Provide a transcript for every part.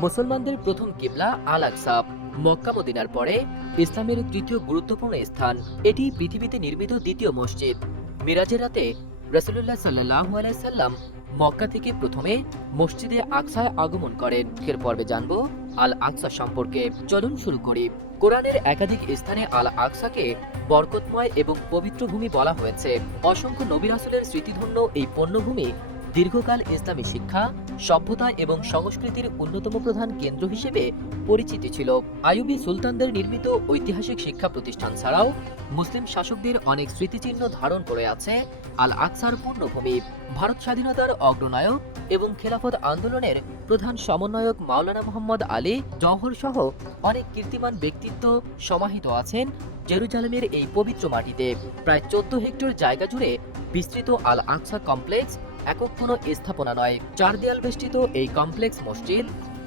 মুসলমানদের প্রথম কিবলা আল আকসা মক্কা মদিনার পরে ইসলামের তৃতীয় গুরুত্বপূর্ণ স্থান। এটি পৃথিবীতে নির্মিত দ্বিতীয় মসজিদ। মিরাজের রাতে রসুল্লাহ সাল্লাহ আলাইসাল্লাম মক্কা থেকে প্রথমে মসজিদে আকসায় আগমন করেন। এর পর্বে জানব আল আকসা সম্পর্কে। চলুন শুরু করি। কোরআনের একাধিক স্থানে আল আকসাকে বরকতময় এবং পবিত্র ভূমি বলা হয়েছে। অসংখ্য নবী রাসূলের স্মৃতিধন্য এই পণ্যভূমি দীর্ঘকাল ইসলামী শিক্ষা, সভ্যতা এবং সংস্কৃতির অন্যতম প্রধান কেন্দ্র হিসেবে পরিচিত ছিল। আইয়ুবী সুলতানদের নির্মিত ঐতিহাসিক শিক্ষা প্রতিষ্ঠান ছাড়াও মুসলিম শাসকদের অনেক স্মৃতিচিহ্ন ধারণ করে আছে আল আকসার পূর্ণভূমি, ভারত স্বাধীনতার অগ্রনায়ক এবং খেলাফত আন্দোলনের প্রধান সমন্বয়ক মাওলানা মোহাম্মদ আলী জওহর সহ অনেক কীর্তিমান ব্যক্তিত্ব সমাহিত আছেন জেরুজালেমের এই পবিত্র মাটিতে। প্রায় চোদ্দ হেক্টর জায়গা জুড়ে বিস্তৃত আল আকসা কমপ্লেক্স একক কোনো স্থাপনা নয়। চার দেয়াল বেষ্টিত এই কমপ্লেক্স মসজিদ,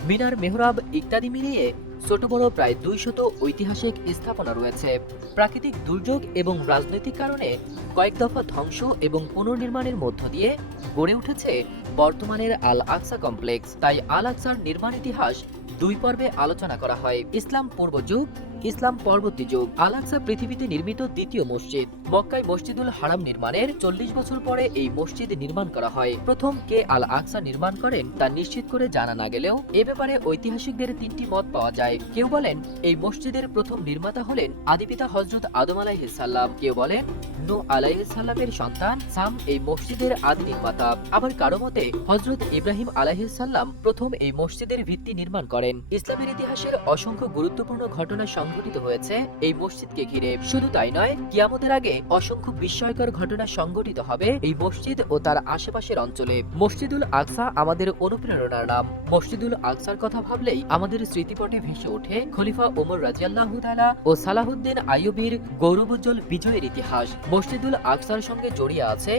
মিনার মেহরাব ইত্যাদি মিলিয়ে ছোট বড় প্রায় দুইশত ঐতিহাসিক স্থাপনা রয়েছে। প্রাকৃতিক দুর্যোগ এবং রাজনৈতিক কারণে কয়েক দফা ধ্বংস এবং পুনর্নির্মাণের মধ্য দিয়ে গড়ে উঠেছে বর্তমানের আল আকসা কমপ্লেক্স। তাই আল আকসার নির্মাণ ইতিহাস দুই পর্বে আলোচনা করা হয়। ইসলাম পূর্ব যুগ ইসলাম পরবর্তী যুগ। আল আকসা পৃথিবীতে নির্মিত দ্বিতীয় মসজিদ। মক্কায় মসজিদুল হারাম নির্মাণের চল্লিশ বছর পরে এই মসজিদ নির্মাণ করা হয়। প্রথম কে আল আকসা নির্মাণ করেন তা নিশ্চিত করে জানা না গেলেও এ ব্যাপারে ঐতিহাসিকদের তিনটি মত পাওয়া যায়। কেউ বলেন, এই মসজিদের প্রথম নির্মাতা হলেন আদিপিতা হজরত আদম আলাইহিসাল্লাম কেউ বলেন নু আলাইহিসাল্লামের সন্তান সাম এই মসজিদের আদি নির্মাতা। আবার কারও মতে হজরত ইব্রাহিম আলাইহিসাল্লাম প্রথম এই মসজিদের ভিত্তি নির্মাণ করেন। ইসলামের ইতিহাসের অসংখ্য গুরুত্বপূর্ণ ঘটনা সংঘটিত হয়েছে, এই মসজিদকে ঘিরে। শুধু তাই নয়, কিয়ামতের আগে অসংখ্য বিস্ময়কর ঘটনা সংঘটিত হবে এই মসজিদ ও তার আশেপাশের অঞ্চলে। মসজিদুল আকসা আমাদের অনুপ্রেরণার নাম। মসজিদুল আকসার কথা ভাবলেই আমাদের স্মৃতিপটে ভেসে ওঠে খলিফা ওমর রাজিয়াল্লাহু তাআলা ও সালাহুদ্দিন আইয়ুবীর গৌরবোজ্জ্বল বিজয়ের ইতিহাস। মসজিদুল আকসার সঙ্গে জড়িয়ে আছে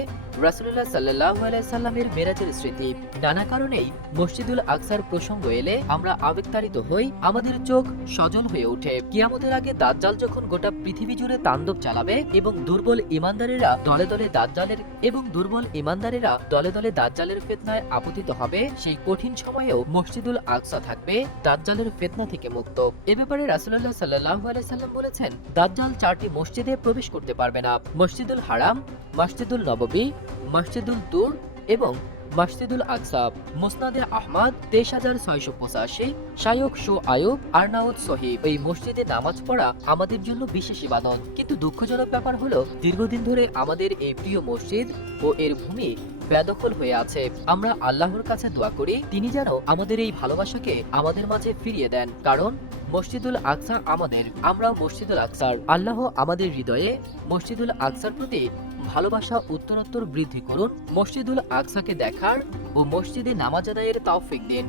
রাসূলুল্লাহ সাল্লাল্লাহু আলাইহি সাল্লামের মেরাজের স্মৃতি। নানা কারণেই মসজিদুল আকসার প্রসঙ্গ এলে আমরা আবেগতাড়িত হই, আমাদের চোখ সজল হয়ে ওঠে। কিয়ামতের আগে দাজ্জাল যখন গোটা পৃথিবী জুড়ে তাণ্ডব চালাবে এবং দুর্বল ইমানদারেরা দলে দলে দাজ্জালের এবং দুর্বল ইমানদারেরা দলে দলে দাজ্জালের ফেতনায় আপতিত হবে, সেই কঠিন সময়েও মসজিদুল আকসা থাকবে, দাজ্জালের ফেতনা থেকে মুক্ত। এ ব্যাপারে রাসূলুল্লাহ সাল্লাল্লাহু আলাইহি সাল্লাম বলেছেন, দাজ্জাল চারটি মসজিদে প্রবেশ করতে পারবে না। মসজিদুল হারাম, মসজিদুল নববী মসজিদুল তুর এবং মসজিদুল আকসা, মুসনাদে আহমদ, তেইশ হাজার ছয়শো পঁচাশি শায়ক শো আয়ুব আরনাউদ সহিব। এই মসজিদে নামাজ পড়া আমাদের জন্য বিশেষ ইবাদত। কিন্তু দুঃখজনক ব্যাপার হলো, দীর্ঘদিন ধরে আমাদের এই প্রিয় মসজিদ ও এর ভূমি বেদখল হয়ে আছে। আমরা আল্লাহর কাছে দোয়া করি, তিনি যেন আমাদের এই ভালোবাসাকে আমাদের মাঝে ফিরিয়ে দেন। কারণ মসজিদুল আকসার আমাদের আমরা মসজিদুল আকসার। আল্লাহ আমাদের হৃদয়ে মসজিদুল আকসার প্রতি ভালোবাসা উত্তরোত্তর বৃদ্ধি করুন, মসজিদুল আকসাকে দেখার ও মসজিদে নামাজ আদায়ের তৌফিক দিন।